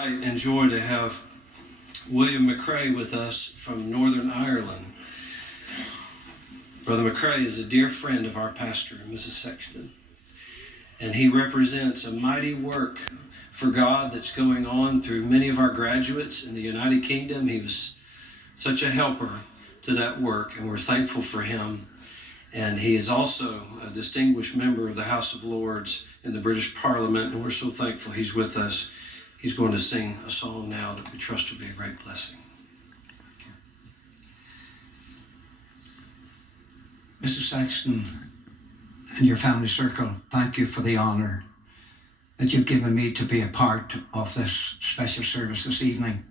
I enjoy to have William McCrea with us from Northern Ireland. Brother McCrea is a dear friend of our pastor, Mrs. Sexton, and he represents a mighty work for God that's going on through many of our graduates in the United Kingdom. He was such a helper to that work, and we're thankful for him. And he is also a distinguished member of the House of Lords in the British Parliament, and we're so thankful he's with us. He's going to sing a song now that we trust will be a great blessing. Mrs. Sexton and your family circle, thank you for the honour that you've given me to be a part of this special service this evening.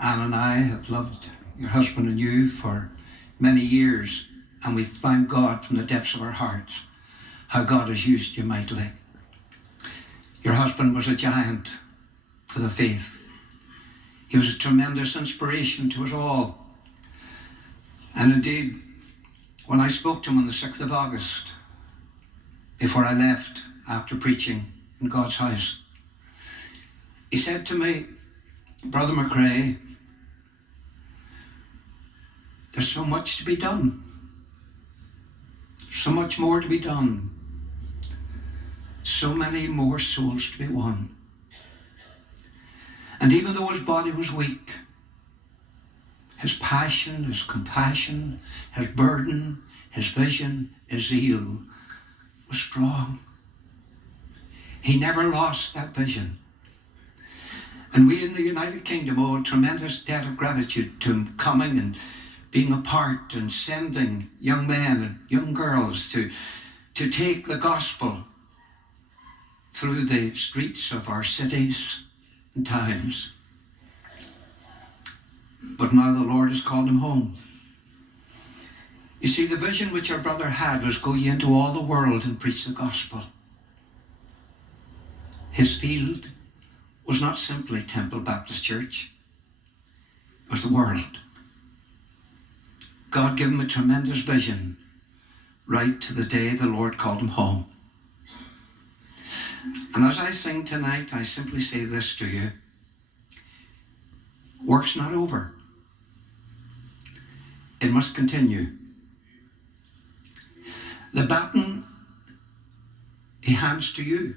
Anne and I have loved your husband and you for many years, and we thank God from the depths of our hearts how God has used you mightily. Your husband was a giant for the faith. He was a tremendous inspiration to us all. And indeed, when I spoke to him on the 6th of August, before I left after preaching in God's house, he said to me, "Brother McCrea, there's so much to be done. So much more to be done. So many more souls to be won." And even though his body was weak, his passion, his compassion, his burden, his vision, his zeal was strong. He never lost that vision. And we in the United Kingdom owe a tremendous debt of gratitude to him coming and being a part and sending young men and young girls to take the gospel through the streets of our cities and towns. But now the Lord has called him home. You see, the vision which our brother had was go ye into all the world and preach the gospel. His field was not simply Temple Baptist Church, it was the world. God gave him a tremendous vision right to the day the Lord called him home. And as I sing tonight, I simply say this to you: work's not over. It must continue. The baton he hands to you,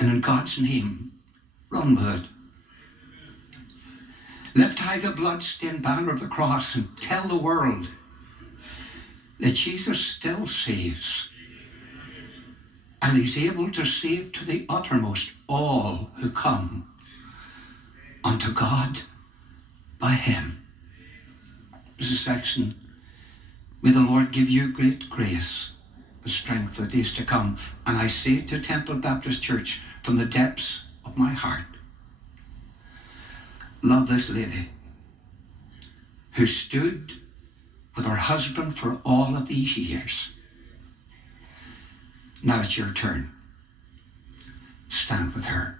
and in God's name, run with it. Lift high the blood-stained banner of the cross and tell the world that Jesus still saves. And he's able to save to the uttermost all who come unto God by him. Mrs. Sexton, may the Lord give you great grace and strength for the days to come. And I say to Temple Baptist Church from the depths of my heart, love this lady who stood with her husband for all of these years. Now it's your turn. Stand with her.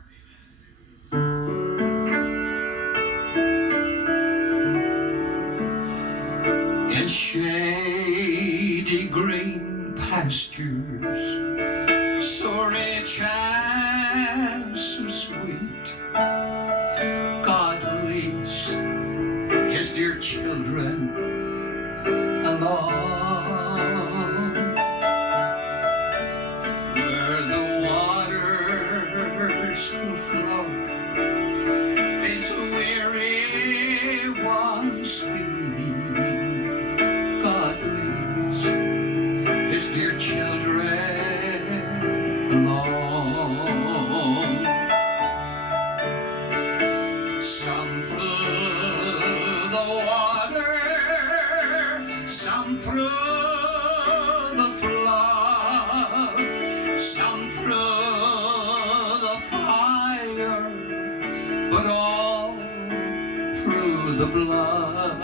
In shady green pastures, so rich and so sweet, God leads his dear children along. The blood,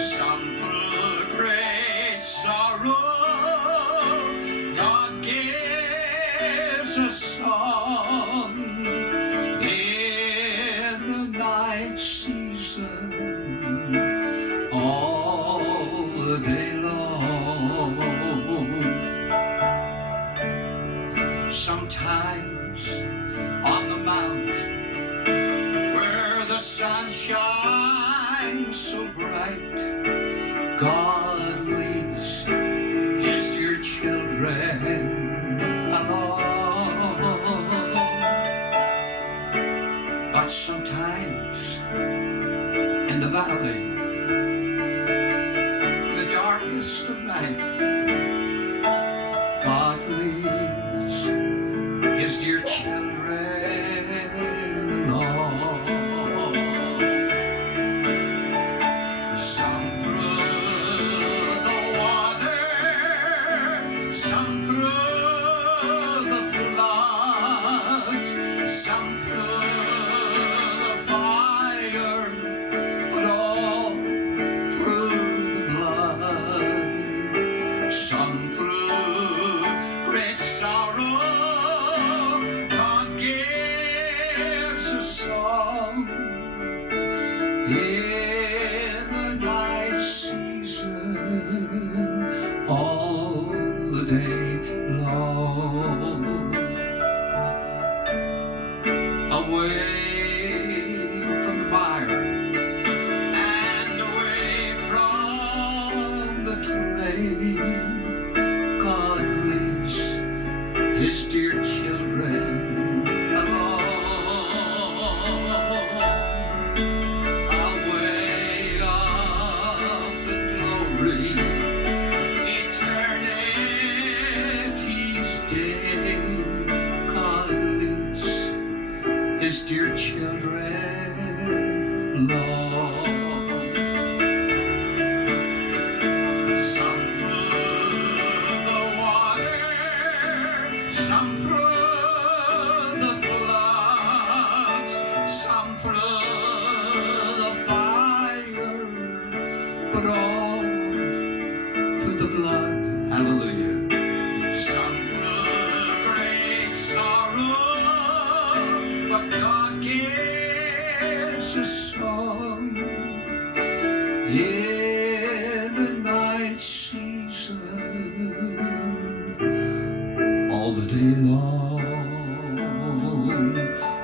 some through great sorrow, God gives a song in the night season, all the day long. Sometimes night, God leads his dear children along. But sometimes in the valley, the darkest of night, God leads his dear children along. Some through the water, some through the floods, some through the fire, but all through the blood. Some through great sorrow, God gives a song. In the night season, all the day long, away from the mire and away from the clay, God leads his dear children along. Away up in glory, eternity's day, God leads his dear children along. Some through the water, some through the floods, some through the fire, but all through the blood. Hallelujah. Some through great sorrow, but God gives a song. In the night season, all the day long,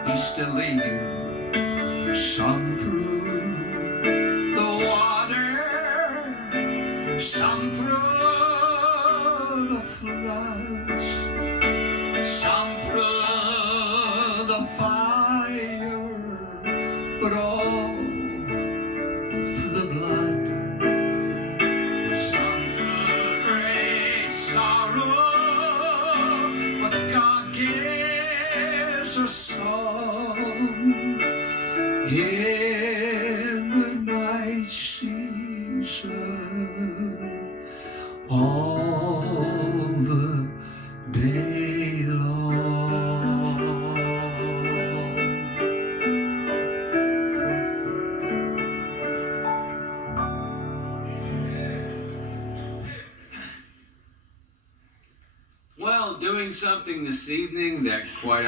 he's still leading. Some through the water, some through the floods, some through the fire, but all through the blood. Some through great sorrow, but God gives a song. In the night season, all the day long. Well, doing something this evening that quite